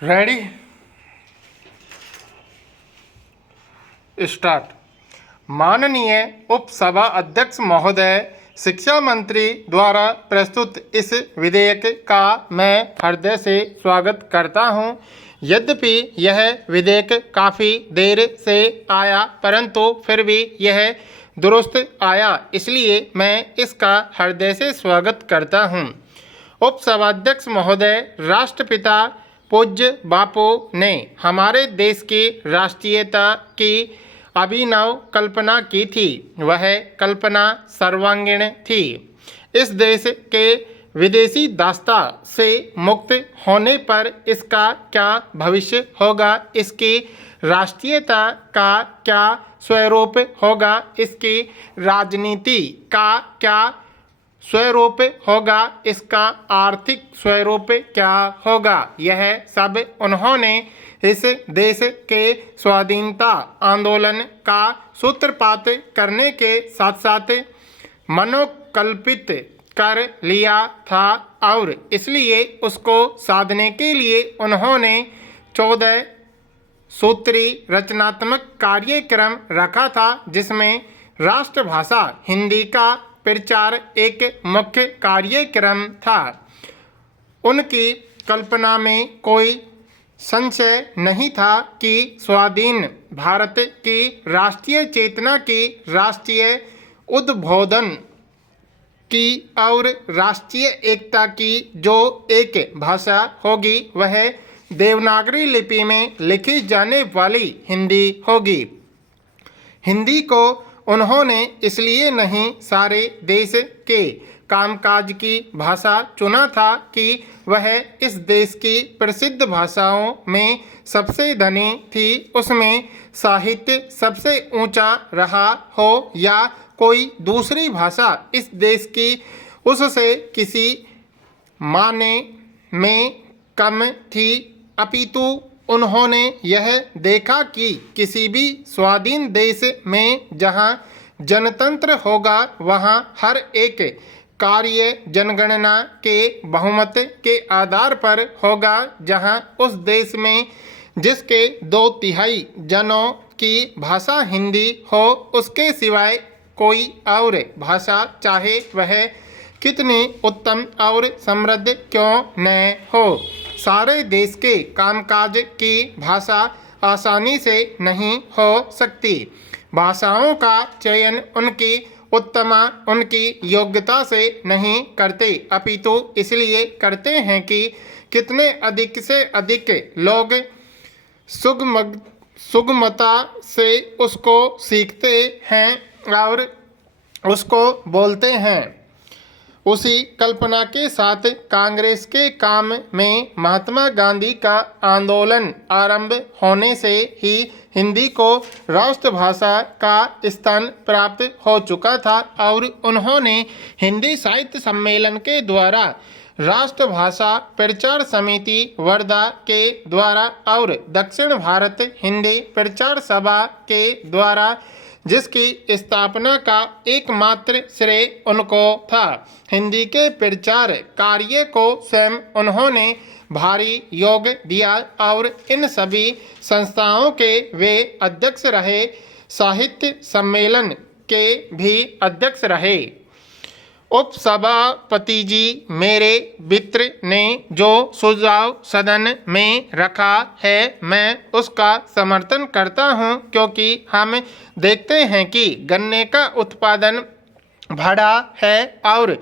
Ready start. माननीय उपसभा अध्यक्ष महोदय, शिक्षा मंत्री द्वारा प्रस्तुत इस विधेयक का मैं हृदय से स्वागत करता हूं। यद्यपि यह विधेयक काफ़ी देर से आया, परंतु फिर भी यह दुरुस्त आया, इसलिए मैं इसका हृदय से स्वागत करता हूं। उपसभाध्यक्ष महोदय, राष्ट्रपिता पूज्य बापू ने हमारे देश की राष्ट्रीयता की अभिनव कल्पना की थी। वह कल्पना सर्वांगीण थी। इस देश के विदेशी दास्ता से मुक्त होने पर इसका क्या भविष्य होगा, इसकी राष्ट्रीयता का क्या स्वरूप होगा, इसकी राजनीति का क्या स्वरूप होगा, इसका आर्थिक स्वरूप क्या होगा, यह सब उन्होंने इस देश के स्वाधीनता आंदोलन का सूत्रपात करने के साथ साथ मनोकल्पित कर लिया था और इसलिए उसको साधने के लिए उन्होंने 14 सूत्री रचनात्मक कार्यक्रम रखा था, जिसमें राष्ट्रभाषा हिंदी का प्रचार एक मुख्य कार्यक्रम था। उनकी कल्पना में कोई संशय नहीं था कि स्वाधीन भारत की राष्ट्रीय चेतना की, राष्ट्रीय उद्बोधन की और राष्ट्रीय एकता की जो एक भाषा होगी, वह देवनागरी लिपि में लिखी जाने वाली हिंदी होगी। हिंदी को उन्होंने इसलिए नहीं सारे देश के कामकाज की भाषा चुना था कि वह इस देश की प्रसिद्ध भाषाओं में सबसे धनी थी, उसमें साहित्य सबसे ऊंचा रहा हो या कोई दूसरी भाषा इस देश की उससे किसी माने में कम थी, अपितु उन्होंने यह देखा कि किसी भी स्वाधीन देश में जहां जनतंत्र होगा, वहां हर एक कार्य जनगणना के बहुमत के आधार पर होगा। जहां उस देश में जिसके 2/3 जनों की भाषा हिंदी हो, उसके सिवाय कोई और भाषा चाहे वह कितनी उत्तम और समृद्ध क्यों न हो, सारे देश के कामकाज की भाषा आसानी से नहीं हो सकती। भाषाओं का चयन उनकी उत्तमा उनकी योग्यता से नहीं करते, अपितु इसलिए करते हैं कि कितने अधिक से अधिक लोग सुगमता से उसको सीखते हैं और उसको बोलते हैं। उसी कल्पना के साथ कांग्रेस के काम में महात्मा गांधी का आंदोलन आरंभ होने से ही हिंदी को राष्ट्रभाषा का स्थान प्राप्त हो चुका था और उन्होंने हिंदी साहित्य सम्मेलन के द्वारा, राष्ट्रभाषा प्रचार समिति वर्धा के द्वारा और दक्षिण भारत हिंदी प्रचार सभा के द्वारा, जिसकी स्थापना का एकमात्र श्रेय उनको था, हिंदी के प्रचार कार्य को स्वयं उन्होंने भारी योग दिया और इन सभी संस्थाओं के वे अध्यक्ष रहे, साहित्य सम्मेलन के भी अध्यक्ष रहे। उपसभापति जी, मेरे मित्र ने जो सुझाव सदन में रखा है, मैं उसका समर्थन करता हूं, क्योंकि हम देखते हैं कि गन्ने का उत्पादन बढ़ा है और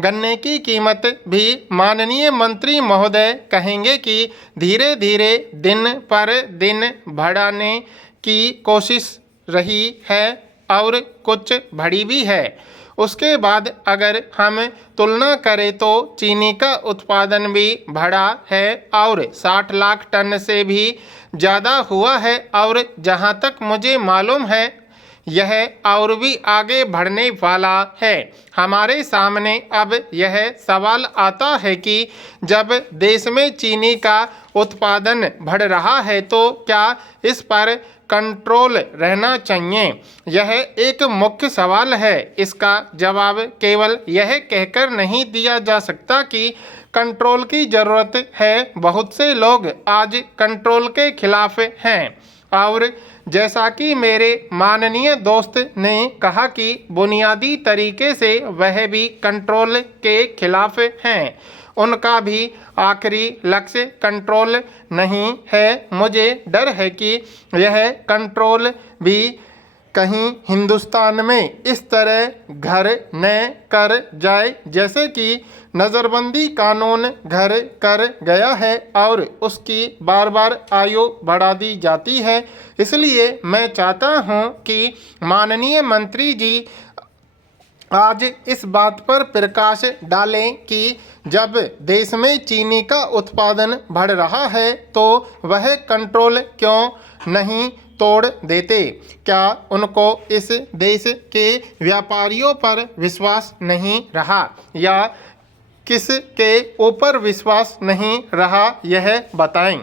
गन्ने की कीमत भी माननीय मंत्री महोदय कहेंगे कि धीरे धीरे दिन पर दिन बढ़ाने की कोशिश रही है और कुछ बढ़ी भी है। उसके बाद अगर हम तुलना करें तो चीनी का उत्पादन भी बढ़ा है और 60 लाख टन से भी ज़्यादा हुआ है और जहां तक मुझे मालूम है यह और भी आगे बढ़ने वाला है। हमारे सामने अब यह सवाल आता है कि जब देश में चीनी का उत्पादन बढ़ रहा है तो क्या इस पर कंट्रोल रहना चाहिए? यह एक मुख्य सवाल है। इसका जवाब केवल यह कहकर नहीं दिया जा सकता कि कंट्रोल की ज़रूरत है। बहुत से लोग आज कंट्रोल के खिलाफ हैं और जैसा कि मेरे माननीय दोस्त ने कहा कि बुनियादी तरीके से वह भी कंट्रोल के खिलाफ हैं। उनका भी आखिरी लक्ष्य कंट्रोल नहीं है। मुझे डर है कि यह कंट्रोल भी कहीं हिंदुस्तान में इस तरह घर न कर जाए जैसे कि नज़रबंदी कानून घर कर गया है और उसकी बार बार आयु बढ़ा दी जाती है। इसलिए मैं चाहता हूं कि माननीय मंत्री जी आज इस बात पर प्रकाश डालें कि जब देश में चीनी का उत्पादन बढ़ रहा है तो वह कंट्रोल क्यों नहीं तोड़ देते? क्या उनको इस देश के व्यापारियों पर विश्वास नहीं रहा या किसके ऊपर विश्वास नहीं रहा, यह बताएं।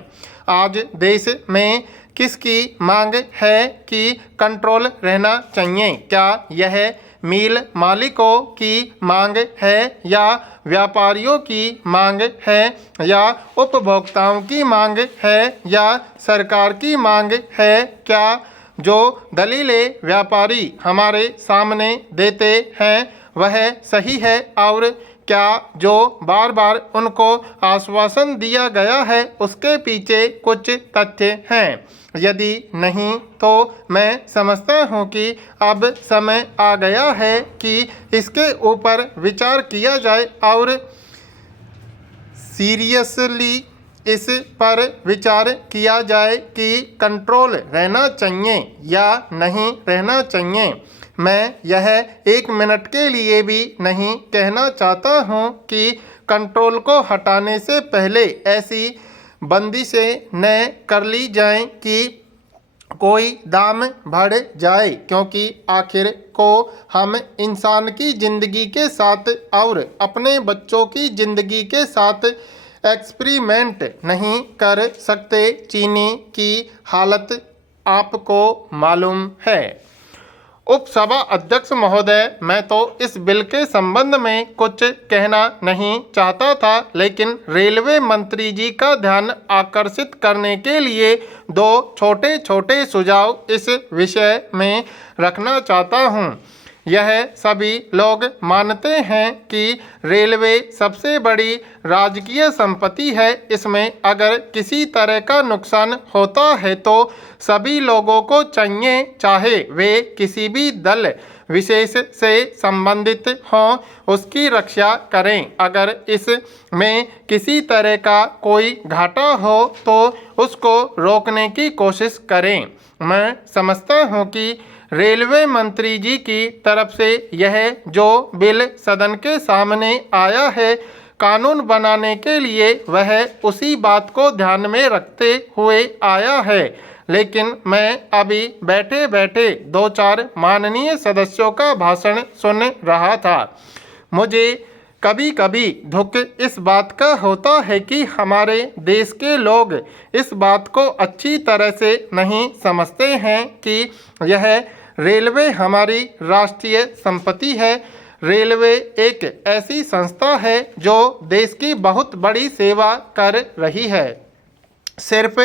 आज देश में किसकी मांग है कि कंट्रोल रहना चाहिए? क्या यह मिल मालिकों की मांग है या व्यापारियों की मांग है या उपभोक्ताओं की मांग है या सरकार की मांग है? क्या जो दलीलें व्यापारी हमारे सामने देते हैं वह सही है और क्या जो बार बार उनको आश्वासन दिया गया है उसके पीछे कुछ तथ्य हैं? यदि नहीं तो मैं समझता हूं कि अब समय आ गया है कि इसके ऊपर विचार किया जाए और सीरियसली इस पर विचार किया जाए कि कंट्रोल रहना चाहिए या नहीं रहना चाहिए। मैं यह एक मिनट के लिए भी नहीं कहना चाहता हूं कि कंट्रोल को हटाने से पहले ऐसी बंदिशें न कर ली जाएं कि कोई दाम बढ़ जाए, क्योंकि आखिर को हम इंसान की ज़िंदगी के साथ और अपने बच्चों की ज़िंदगी के साथ एक्सपेरिमेंट नहीं कर सकते। चीनी की हालत आपको मालूम है। उपसभा अध्यक्ष महोदय, मैं तो इस बिल के संबंध में कुछ कहना नहीं चाहता था, लेकिन रेलवे मंत्री जी का ध्यान आकर्षित करने के लिए दो छोटे छोटे सुझाव इस विषय में रखना चाहता हूं। यह सभी लोग मानते हैं कि रेलवे सबसे बड़ी राजकीय संपत्ति है। इसमें अगर किसी तरह का नुकसान होता है तो सभी लोगों को चाहिए, चाहे वे किसी भी दल विशेष से संबंधित हों, उसकी रक्षा करें। अगर इस में किसी तरह का कोई घाटा हो तो उसको रोकने की कोशिश करें। मैं समझता हूं कि रेलवे मंत्री जी की तरफ से यह जो बिल सदन के सामने आया है कानून बनाने के लिए, वह उसी बात को ध्यान में रखते हुए आया है। लेकिन मैं अभी बैठे बैठे दो चार माननीय सदस्यों का भाषण सुन रहा था। मुझे कभी कभी दुख इस बात का होता है कि हमारे देश के लोग इस बात को अच्छी तरह से नहीं समझते हैं कि यह रेलवे हमारी राष्ट्रीय संपत्ति है। रेलवे एक ऐसी संस्था है जो देश की बहुत बड़ी सेवा कर रही है। सिर्फ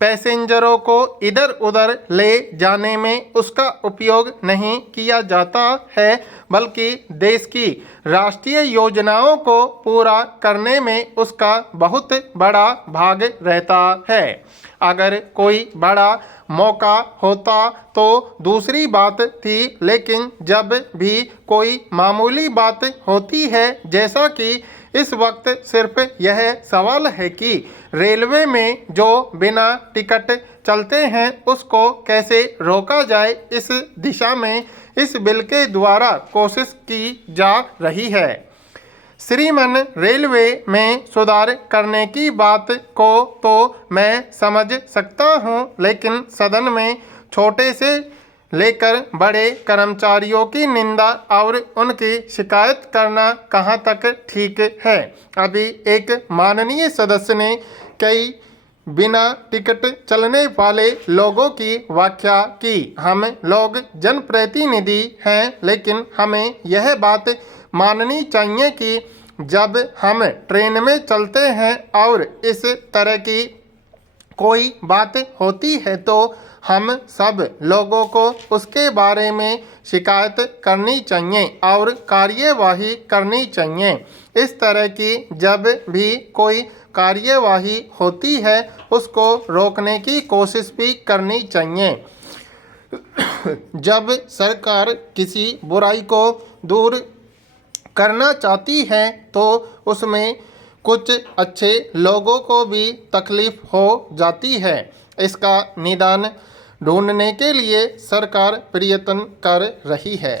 पैसेंजरों को इधर उधर ले जाने में उसका उपयोग नहीं किया जाता है, बल्कि देश की राष्ट्रीय योजनाओं को पूरा करने में उसका बहुत बड़ा भाग रहता है। अगर कोई बड़ा मौका होता तो दूसरी बात थी, लेकिन जब भी कोई मामूली बात होती है, जैसा कि इस वक्त सिर्फ यह सवाल है कि रेलवे में जो बिना टिकट चलते हैं उसको कैसे रोका जाए, इस दिशा में इस बिल के द्वारा कोशिश की जा रही है। श्रीमान, रेलवे में सुधार करने की बात को तो मैं समझ सकता हूं, लेकिन सदन में छोटे से लेकर बड़े कर्मचारियों की निंदा और उनकी शिकायत करना कहां तक ठीक है। अभी एक माननीय सदस्य ने कई बिना टिकट चलने वाले लोगों की व्याख्या की। हम लोग जनप्रतिनिधि हैं, लेकिन हमें यह बात माननी चाहिए कि जब हम ट्रेन में चलते हैं और इस तरह की कोई बात होती है तो हम सब लोगों को उसके बारे में शिकायत करनी चाहिए और कार्यवाही करनी चाहिए। इस तरह की जब भी कोई कार्यवाही होती है उसको रोकने की कोशिश भी करनी चाहिए। जब सरकार किसी बुराई को दूर करना चाहती है तो उसमें कुछ अच्छे लोगों को भी तकलीफ हो जाती है। इसका निदान ढूंढने के लिए सरकार प्रयत्न कर रही है।